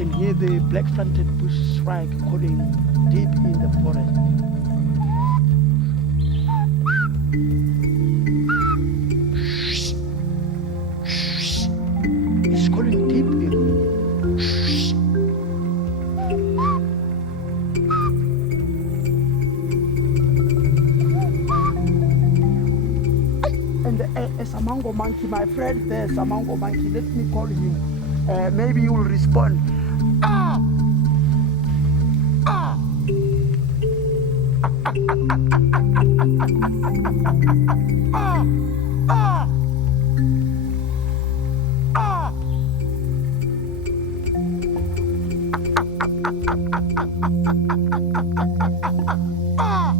can hear the black-fronted bush shrike calling deep in the forest. It's calling deep in. And a Samango monkey, my friend there, Samango monkey, let me call him. Maybe he will respond. Ah! Ah! Ah! Ah! Ah! Ah!